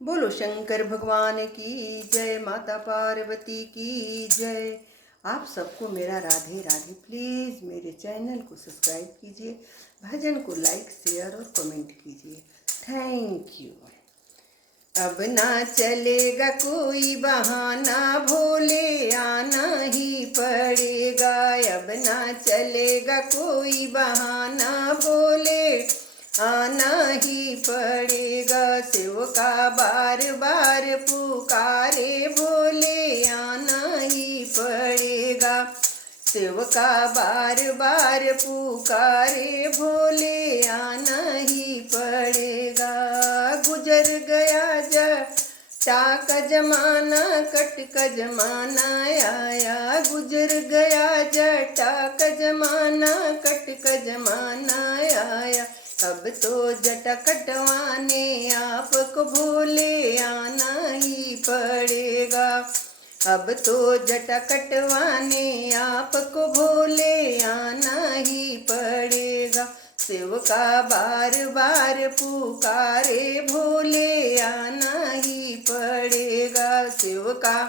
बोलो शंकर भगवान की जय, माता पार्वती की जय। आप सबको मेरा राधे राधे। प्लीज़ मेरे चैनल को सब्सक्राइब कीजिए, भजन को लाइक शेयर और कमेंट कीजिए। Thank you. अब ना चलेगा कोई बहाना, भोले आना ही पड़ेगा। अब ना चलेगा कोई बहाना, भोले आना ही पड़ेगा। शिव का बार बार पुकारे, भोले आना ही पड़ेगा। शिव का बार बार पुकारे, भोले आना ही पड़ेगा। गुजर गया जटा का जमाना, कट का जमाना आया। गुजर गया जटा का जमाना, कट का जमाना आया। अब तो जटा कटवाने आपको भोले आना ही पड़ेगा। अब तो जटा कटवाने आपको भोले आना ही पड़ेगा। शिव का बार बार पुकारे, भोले आना ही पड़ेगा। शिव का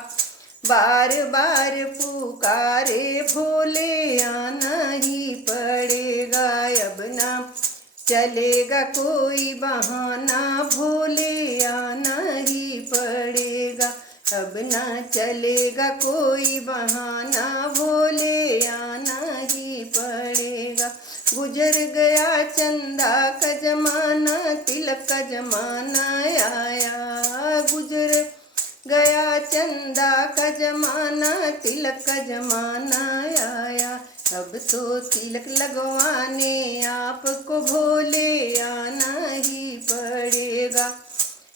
बार बार पुकारे, भोले आना ही पड़ेगा। अब ना चलेगा कोई बहाना, भोले आना ही पड़ेगा। अब ना चलेगा कोई बहाना, भोले आना ही पड़ेगा। गुजर गया चंदा का जमाना, तिलक का जमाना आया। गुजर गया चंदा का जमाना, तिलक का जमाना आया। अब तो तिलक लगवाने आपको भोले आना ही पड़ेगा।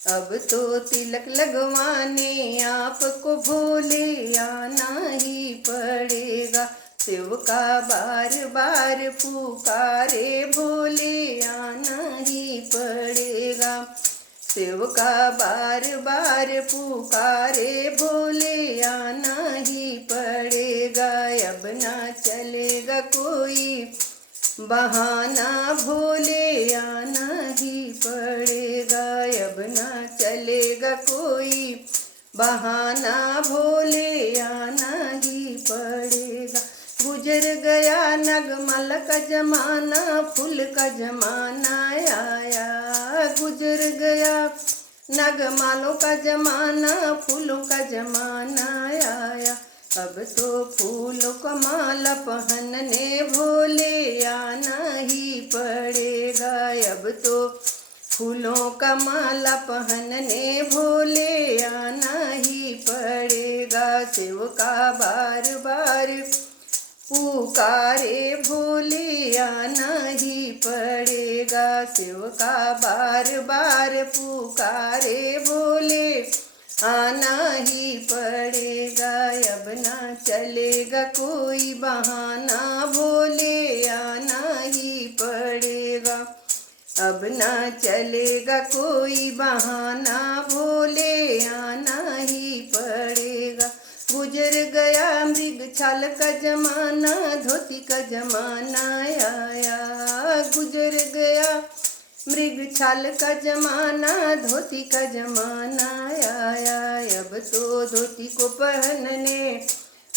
अब तो तिलक लगवाने आपको भोले आना ही पड़ेगा। शिव का बार बार पुकारे, भोले आना ही पड़ेगा। शिव का बार बार पुकारे, भोले आना ही पड़ेगा। अब ना चलेगा कोई बहाना, भोले आना ही पड़ेगा। अब ना चलेगा कोई बहाना, भोले आना ही पड़ेगा। गुजर गया नगमल का जमाना, फूल का जमाना आया। गुजर गया नगमालों का जमाना, फूलों का जमाना आया। अब तो फूलों का माला पहनने भोले आना ही पड़ेगा। अब तो फूलों का माला पहनने भोले आना ही पड़ेगा। शिव का बार बार पुकारे, भोले आना ही पड़ेगा। शिव का बार बार पुकारे, भोले आना ही पड़ेगा। अब ना चलेगा कोई बहाना, भोले आना ही पड़ेगा। अब ना चलेगा कोई बहाना, भोले आना ही पड़ेगा। गुजर गया मृग छाल का जमाना, धोती का जमाना आया। गुजर गया मृग छाल का जमाना, धोती का जमाना आया। अब तो धोती को पहनने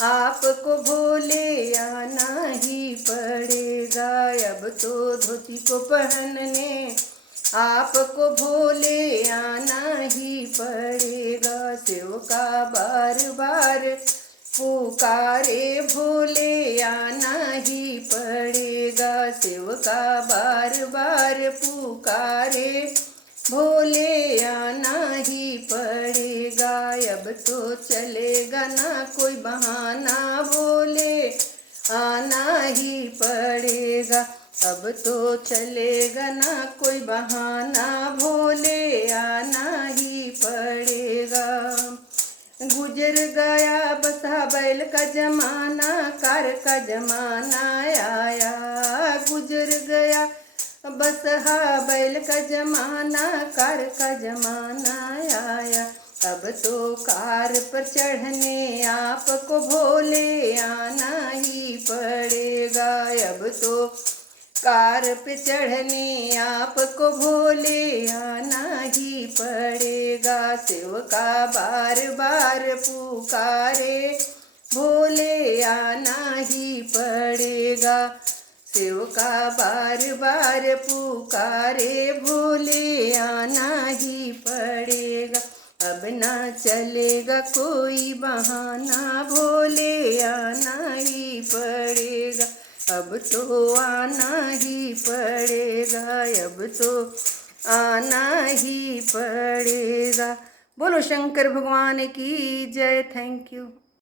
आपको भोले आना ही पड़ेगा। अब तो धोती को पहनने आपको भोले आना ही पड़ेगा। शिव का बार बार पुकारे, भोले आना ही पड़ेगा। शिव का बार बार पुकारे, भोले आना ही पड़ेगा। अब तो चलेगा ना कोई बहाना, भोले आना ही पड़ेगा। अब तो चलेगा ना कोई बहाना, भोले आना ही पड़ेगा। गुजर गया बसा बैल का जमाना, कार का जमाना आया। गुजर गया बसहा बैल का जमाना, कार का जमाना आया। अब तो कार पर चढ़ने आपको भोले आना ही पड़ेगा। अब तो कार पे चढ़ने आपको भोले आना ही पड़ेगा। सेवका बार बार पुकारे भोले आना ही पड़ेगा। सेवका बार बार पुकारे भोले आना ही पड़ेगा। अब ना चलेगा कोई बहाना भोले आना ही पड़ेगा। अब तो आना ही पड़ेगा, अब तो आना ही पड़ेगा। बोलो शंकर भगवान की जय। Thank you.